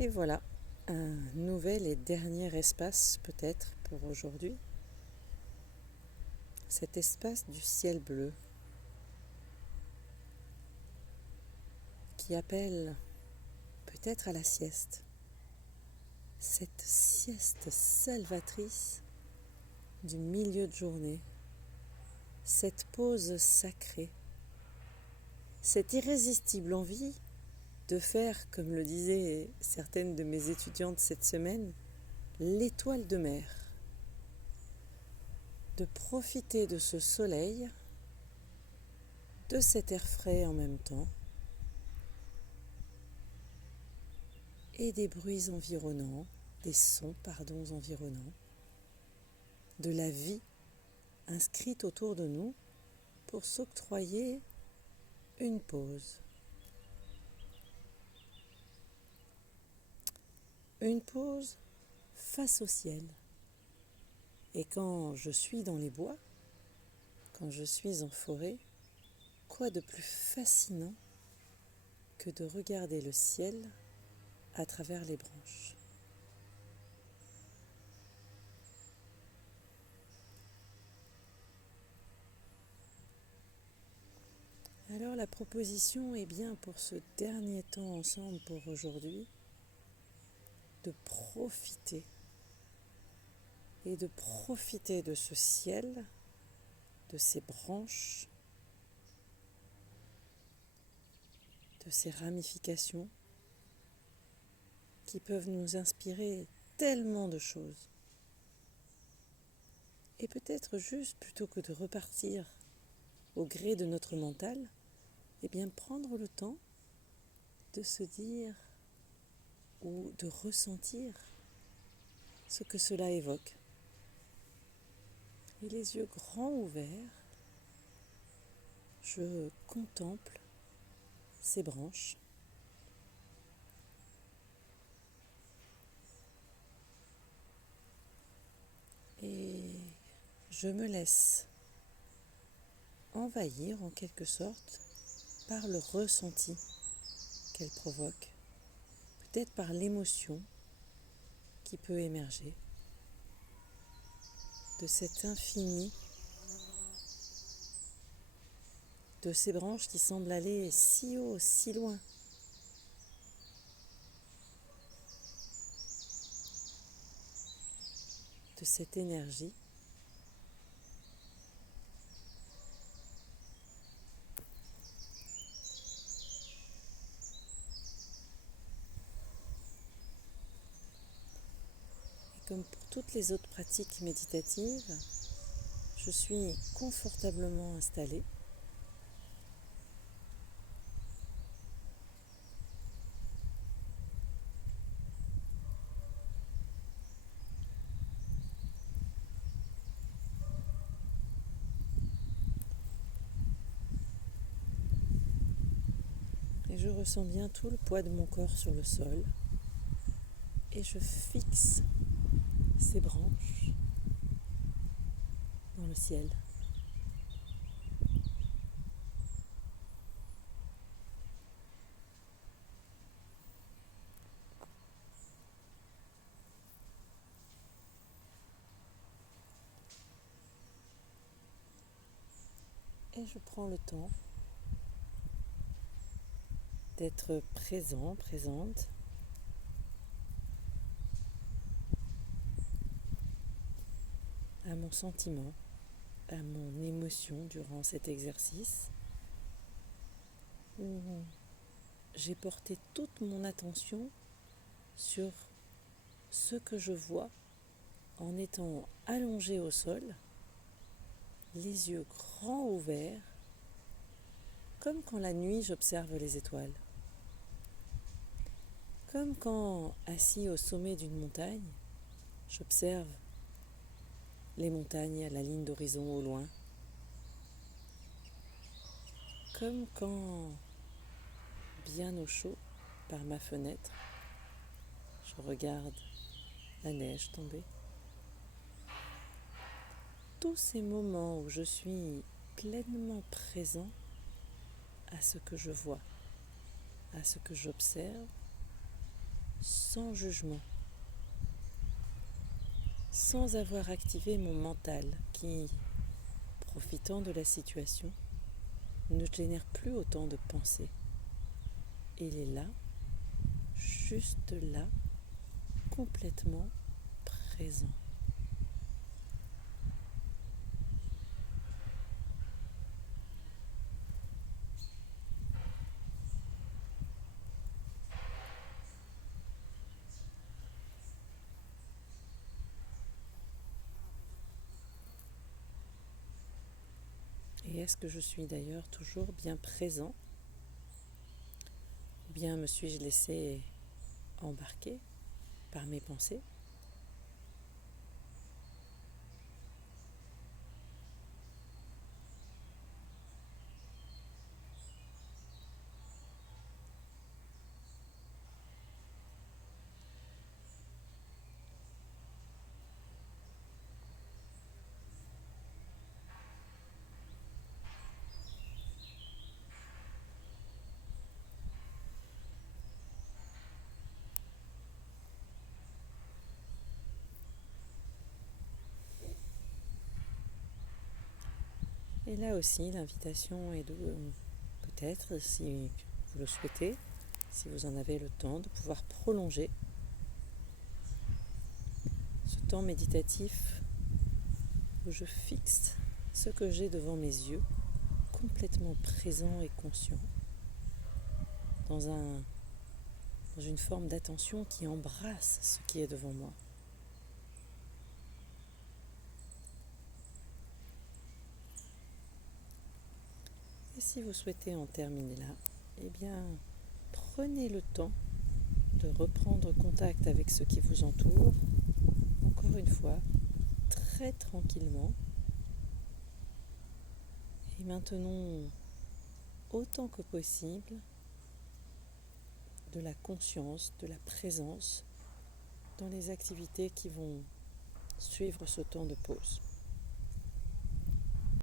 Et voilà, un nouvel et dernier espace peut-être pour aujourd'hui. Cet espace du ciel bleu qui appelle peut-être à la sieste. Cette sieste salvatrice du milieu de journée. Cette pause sacrée. Cette irrésistible envie de faire, comme le disaient certaines de mes étudiantes cette semaine, l'étoile de mer. De profiter de ce soleil, de cet air frais en même temps, et des bruits environnants, des sons, environnants, de la vie inscrite autour de nous pour s'octroyer une pause. Une pause face au ciel. Et quand je suis dans les bois, quand je suis en forêt, quoi de plus fascinant que de regarder le ciel à travers les branches. Alors la proposition est bien pour ce dernier temps ensemble pour aujourd'hui, de profiter et de profiter de ce ciel, de ces branches, de ces ramifications qui peuvent nous inspirer tellement de choses. Et peut-être juste plutôt que de repartir au gré de notre mental, eh bien prendre le temps de se dire ou de ressentir ce que cela évoque. Et les yeux grands ouverts, je contemple ces branches. Et je me laisse envahir en quelque sorte par le ressenti qu'elle provoque, peut-être par l'émotion qui peut émerger de cet infini, de ces branches qui semblent aller si haut, si loin. De cette énergie et comme pour toutes les autres pratiques méditatives, je suis confortablement installée. Et je ressens bien tout le poids de mon corps sur le sol. Et je fixe ces branches dans le ciel. Et je prends le temps d'être présent, présente, à mon sentiment, à mon émotion durant cet exercice, où j'ai porté toute mon attention sur ce que je vois en étant allongé au sol, les yeux grands ouverts, comme quand la nuit j'observe les étoiles. Comme quand, assis au sommet d'une montagne, j'observe les montagnes, la ligne d'horizon au loin. Comme quand, bien au chaud, par ma fenêtre, je regarde la neige tomber. Tous ces moments où je suis pleinement présent à ce que je vois, à ce que j'observe, sans jugement, sans avoir activé mon mental qui, profitant de la situation, ne génère plus autant de pensées. Il est là, juste là, complètement présent. Et est-ce que je suis d'ailleurs toujours bien présent? Ou bien me suis-je laissé embarquer par mes pensées? Et là aussi, l'invitation est de peut-être, si vous le souhaitez, si vous en avez le temps, de pouvoir prolonger ce temps méditatif où je fixe ce que j'ai devant mes yeux, complètement présent et conscient, dans une forme d'attention qui embrasse ce qui est devant moi. Et si vous souhaitez en terminer là, eh bien, prenez le temps de reprendre contact avec ce qui vous entoure, encore une fois, très tranquillement. Et maintenons autant que possible de la conscience, de la présence dans les activités qui vont suivre ce temps de pause.